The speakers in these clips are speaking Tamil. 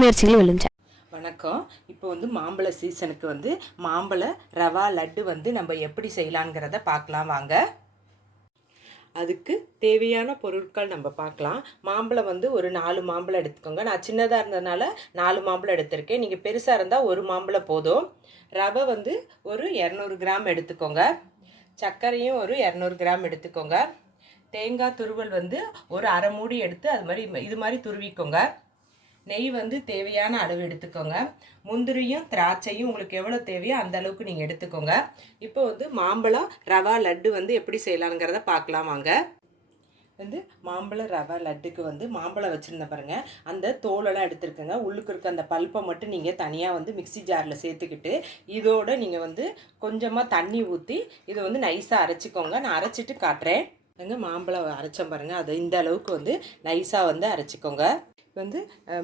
உங்கள் முயற்சிகள் வெல்லும். வணக்கம். இப்போ வந்து மாம்பழ சீசனுக்கு வந்து மாம்பழ ரவா லட்டு வந்து நம்ம எப்படி செய்யலாங்கிறத பார்க்கலாம் வாங்க. அதுக்கு தேவையான பொருட்கள் நம்ம பார்க்கலாம். மாம்பழம் வந்து ஒரு 4 மாம்பழம் எடுத்துக்கோங்க. நான் சின்னதாக இருந்ததுனால 4 மாம்பழம் எடுத்திருக்கேன். நீங்கள் பெருசாக இருந்தால் ஒரு மாம்பழம் போதும். ரவை வந்து ஒரு 200 கிராம் எடுத்துக்கோங்க. சர்க்கரையும் ஒரு 200 கிராம் எடுத்துக்கோங்க. தேங்காய் துருவல் வந்து ஒரு அரை மூடி எடுத்து இது மாதிரி துருவிக்கோங்க. நெய் வந்து தேவையான அளவு எடுத்துக்கோங்க. முந்திரியும் திராட்சையும் உங்களுக்கு எவ்வளோ தேவையோ அந்த அளவுக்கு நீங்கள் எடுத்துக்கோங்க. இப்போ வந்து மாம்பழம் ரவா லட்டு வந்து எப்படி செய்யலாங்கிறத பார்க்கலாம் வாங்க. வந்து மாம்பழ ரவா லட்டுக்கு வந்து மாம்பழம் வச்சுருந்தேன் பாருங்கள், அந்த தோலெல்லாம் எடுத்துருக்கோங்க. உள்ளுக்கு இருக்க அந்த பல்ப்பை மட்டும் நீங்கள் தனியாக வந்து மிக்சி ஜாரில் சேர்த்துக்கிட்டு இதோட நீங்கள் வந்து கொஞ்சமாக தண்ணி ஊற்றி இதை வந்து நைஸாக அரைச்சிக்கோங்க. நான் அரைச்சிட்டு காட்டுறேன். மாம்பழம் அரைச்சோம் பாருங்கள், அது இந்த அளவுக்கு வந்து நைஸாக வந்து அரைச்சிக்கோங்க. வந்து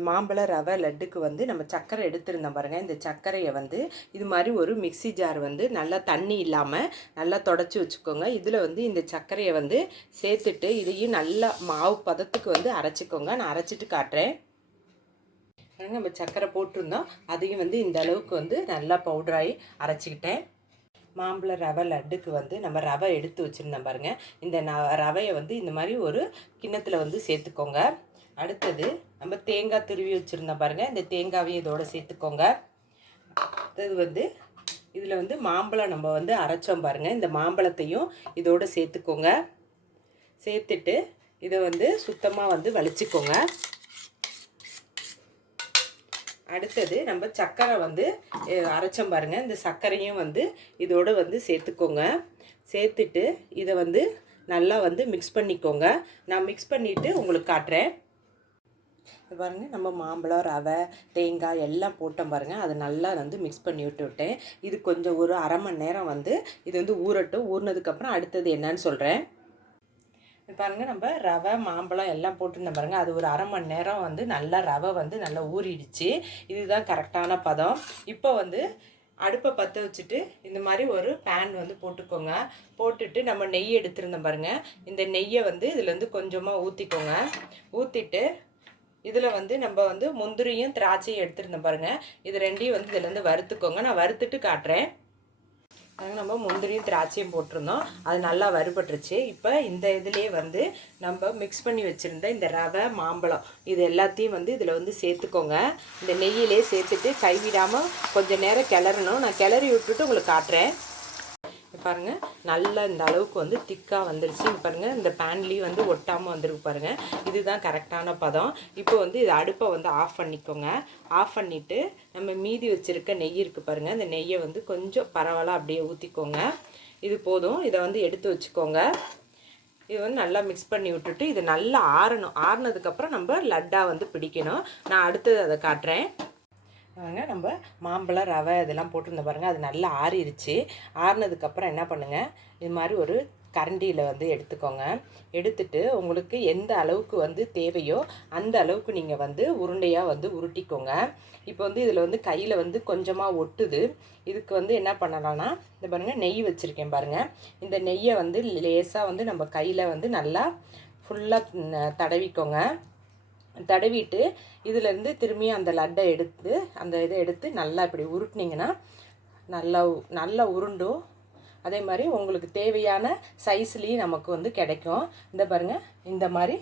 மாம்பழ ரவை லட்டுக்கு வந்து நம்ம சர்க்கரை எடுத்துருந்தோம் பாருங்கள். இந்த சர்க்கரையை வந்து இது மாதிரி ஒரு மிக்சி ஜார் வந்து நல்லா தண்ணி இல்லாமல் நல்லா தொடச்சி வச்சுக்கோங்க. இதில் வந்து இந்த சர்க்கரையை வந்து சேர்த்துட்டு இதையும் நல்லா மாவு பதத்துக்கு வந்து அரைச்சிக்கோங்க. நான் அரைச்சிட்டு காட்டுறேன். நம்ம சர்க்கரை போட்டிருந்தோம், அதையும் வந்து இந்த அளவுக்கு வந்து நல்லா பவுடராகி அரைச்சிக்கிட்டேன். மாம்பழ ரவை லட்டுக்கு வந்து நம்ம ரவை எடுத்து வச்சுருந்தோம் பாருங்கள். இந்த ரவையை வந்து இந்த மாதிரி ஒரு கிண்ணத்தில் வந்து சேர்த்துக்கோங்க. அடுத்தது நம்ம தேங்காய் துருவி வச்சுருந்தோம் பாருங்கள், இந்த தேங்காவையும் இதோடு சேர்த்துக்கோங்க. அது வந்து இதில் வந்து மாம்பழம் நம்ம வந்து அரைச்சோம் பாருங்கள், இந்த மாம்பழத்தையும் இதோடு சேர்த்துக்கோங்க. சேர்த்துட்டு இதை வந்து சுத்தமாக வந்து வலிச்சிக்கோங்க. அடுத்தது நம்ம சர்க்கரை வந்து அரைச்சோம் பாருங்கள், இந்த சர்க்கரையும் வந்து இதோடு வந்து சேர்த்துக்கோங்க. சேர்த்துட்டு இதை வந்து நல்லா வந்து மிக்ஸ் பண்ணிக்கோங்க. நான் மிக்ஸ் பண்ணிவிட்டு உங்களுக்கு காட்டுறேன். இது பாருங்கள், நம்ம மாம்பழம் ரவை தேங்காய் எல்லாம் போட்டோம் பாருங்கள், அதை நல்லா வந்து மிக்ஸ் பண்ணி விட்டுவிட்டேன். இது கொஞ்சம் ஒரு அரை மணி நேரம் வந்து இது வந்து ஊறட்டும். ஊறினதுக்கப்புறம் அடுத்தது என்னன்னு சொல்கிறேன். பாருங்கள், நம்ம ரவை மாம்பழம் எல்லாம் போட்டுருந்தோம் பாருங்கள், அது ஒரு அரை மணி நேரம் வந்து நல்லா ரவை வந்து நல்லா ஊறிடுச்சு. இதுதான் கரெக்டான பதம். இப்போ வந்து அடுப்பை பற்ற வச்சுட்டு இந்த மாதிரி ஒரு பேன் வந்து போட்டுக்கோங்க. போட்டுட்டு நம்ம நெய் எடுத்துருந்தோம் பாருங்கள், இந்த நெய்யை வந்து இதில் வந்து கொஞ்சமாக ஊற்றிக்கோங்க. ஊற்றிட்டு இதில் வந்து நம்ம வந்து முந்திரியும் திராட்சையும் எடுத்துருந்தோம் பாருங்கள், இது ரெண்டையும் வந்து இதிலேருந்து வறுத்துக்கோங்க. நான் வறுத்துட்டு காட்டுறேன். நம்ம முந்திரியும் திராட்சையும் போட்டிருந்தோம், அது நல்லா வறுபட்டுருச்சு. இப்போ இந்த இதுலேயே வந்து நம்ம மிக்ஸ் பண்ணி வச்சுருந்த இந்த ரவை மாம்பழம் இது எல்லாத்தையும் வந்து இதில் வந்து சேர்த்துக்கோங்க. இந்த நெய்யிலே சேர்த்துட்டு கைவிடாமல் கொஞ்சம் நேரம் கிளறணும். நான் கிளறி விட்டுட்டு உங்களுக்கு காட்டுறேன். பாருங்கள், நல்லா இந்த அளவுக்கு வந்து திக்காக வந்துருச்சு. பாருங்கள், இந்த பேன்லேயும் வந்து ஒட்டாமல் வந்துருக்கு பாருங்கள். இதுதான் கரெக்டான பதம். இப்போ வந்து இது அடுப்பை வந்து ஆஃப் பண்ணிக்கோங்க. ஆஃப் பண்ணிவிட்டு நம்ம மீதி வச்சுருக்க நெய் இருக்குது பாருங்கள், இந்த நெய்யை வந்து கொஞ்சம் பரவலாக அப்படியே ஊற்றிக்கோங்க. இது போதும். இதை வந்து எடுத்து வச்சுக்கோங்க. இது வந்து நல்லா மிக்ஸ் பண்ணி விட்டுட்டு இது நல்லா ஆறணும். ஆறுனதுக்கப்புறம் நம்ம லட்டாக வந்து பிடிக்கணும். நான் அடுத்தது அதை காட்டுறேன். நம்ம மாம்பழம் ரவை இதெல்லாம் போட்டிருந்தோம் பாருங்கள், அது நல்லா ஆறிடுச்சு. ஆறினதுக்கப்புறம் என்ன பண்ணுங்கள், இது மாதிரி ஒரு கரண்டியில் வந்து எடுத்துக்கோங்க. எடுத்துட்டு உங்களுக்கு எந்த அளவுக்கு வந்து தேவையோ அந்த அளவுக்கு நீங்கள் வந்து உருண்டையாக வந்து உருட்டிக்கோங்க. இப்போ வந்து இதில் வந்து கையில் வந்து கொஞ்சமாக ஒட்டுது. இதுக்கு வந்து என்ன பண்ணலாம்னா, இந்த பாருங்கள் நெய் வச்சுருக்கேன் பாருங்கள், இந்த நெய்யை வந்து லேசாக வந்து நம்ம கையில் வந்து நல்லா ஃபுல்லாக தடவிக்கோங்க. தடவிட்டு இதிலேருந்து திரும்பியும் அந்த லட்டை எடுத்து இதை எடுத்து நல்லா இப்படி உருட்டினீங்கன்னா நல்லா உருண்டும். அதே மாதிரி உங்களுக்கு தேவையான சைஸ்லேயும் நமக்கு வந்து கிடைக்கும். இந்த பாருங்கள், இந்த மாதிரி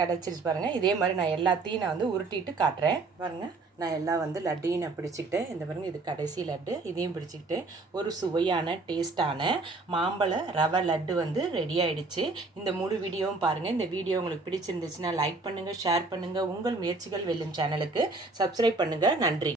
கிடச்சிருச்சு பாருங்கள். இதே மாதிரி நான் எல்லாத்தையும் நான் வந்து உருட்டிட்டு காட்டுறேன். பாருங்கள், நான் எல்லாம் வந்து லட்டையும் நான் பிடிச்சிக்கிட்டேன். இந்த பாருங்கள், இது கடைசி லட்டு, இதையும் பிடிச்சிக்கிட்டு ஒரு சுவையான டேஸ்டான மாம்பழ ரவை லட்டு வந்து ரெடி ஆகிடுச்சு. இந்த முழு வீடியோவும் பாருங்கள். இந்த வீடியோ உங்களுக்கு பிடிச்சிருந்துச்சுன்னா லைக் பண்ணுங்கள், ஷேர் பண்ணுங்கள். உங்கள் முயற்சிகள் வெல்லும் சேனலுக்கு சப்ஸ்கிரைப் பண்ணுங்கள். நன்றி.